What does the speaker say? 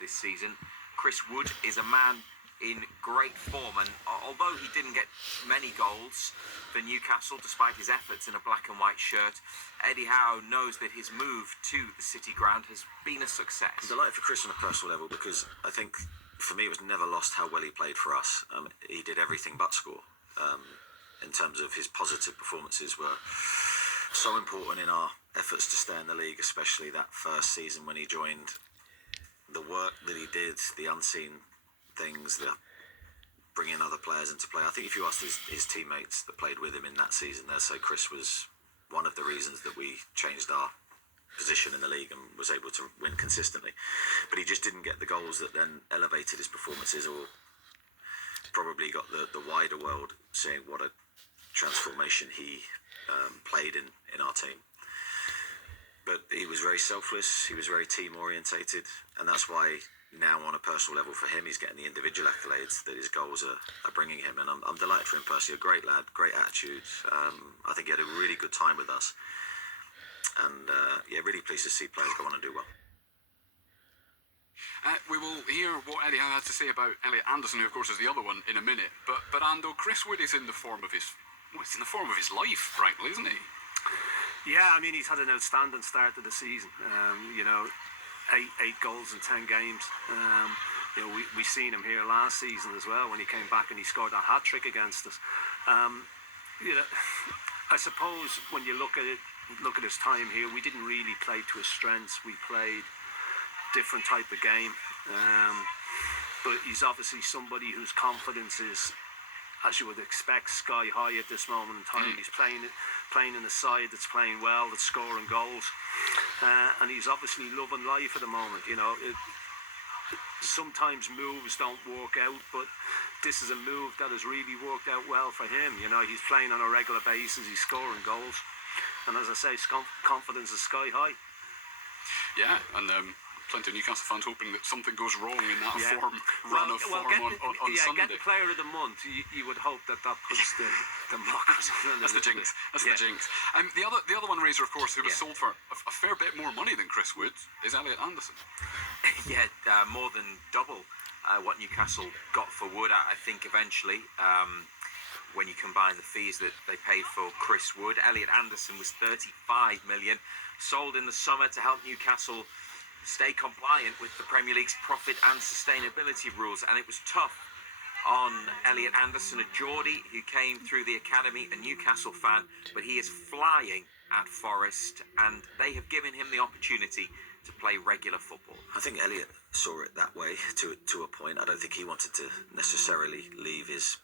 this season. Chris Wood is a man in great form, and although he didn't get many goals for Newcastle despite his efforts in a black and white shirt, Eddie Howe knows that his move to the City ground has been a success. I'm delighted for Chris on a personal level, because I think for me it was never lost how well he played for us. He did everything but score. In terms of his positive performances were so important in our efforts to stay in the league, especially that first season when he joined. The work that he did, the unseen things, the bringing other players into play. I think if you asked his teammates that played with him in that season, they'd say Chris was one of the reasons that we changed our position in the league and was able to win consistently. But he just didn't get the goals that then elevated his performances, or probably got the wider world seeing what a transformation he played in our team. But he was very selfless, he was very team orientated, and that's why now on a personal level for him, he's getting the individual accolades that his goals are bringing him, and I'm delighted for him personally. A great lad, great attitude. I think he had a really good time with us, and really pleased to see players go on and do well. We will hear what Eddie Howe had to say about Elliot Anderson, who of course is the other one, in a minute. But Ando, Chris Wood is in the form of his life, frankly, isn't he? Yeah, I mean, he's had an outstanding start to the season. Eight goals in 10 games. We seen him here last season as well when he came back and he scored that hat trick against us. I suppose when you look at his time here, we didn't really play to his strengths. We played different type of game. But he's obviously somebody whose confidence is, as you would expect, sky high at this moment in time. He's playing in a side that's playing well, that's scoring goals, and he's obviously loving life at the moment. Sometimes moves don't work out, but this is a move that has really worked out well for him. He's playing on a regular basis, he's scoring goals, and as I say, his confidence is sky high. Yeah, and plenty of Newcastle fans hoping that something goes wrong in that form on Sunday. Get the player of the month. You would hope that puts the markers on. That's the jinx. That's the jinx. The other one raiser, of course, who was sold for a fair bit more money than Chris Wood, is Elliot Anderson. More than double what Newcastle got for Wood. I think eventually, when you combine the fees that they paid for Chris Wood, Elliot Anderson was 35 million, sold in the summer to help Newcastle stay compliant with the Premier League's profit and sustainability rules. And it was tough on Elliot Anderson, a Geordie who came through the academy, a Newcastle fan, but he is flying at Forest, and they have given him the opportunity to play regular football. I think Elliot saw it that way to a point. I don't think he wanted to necessarily leave his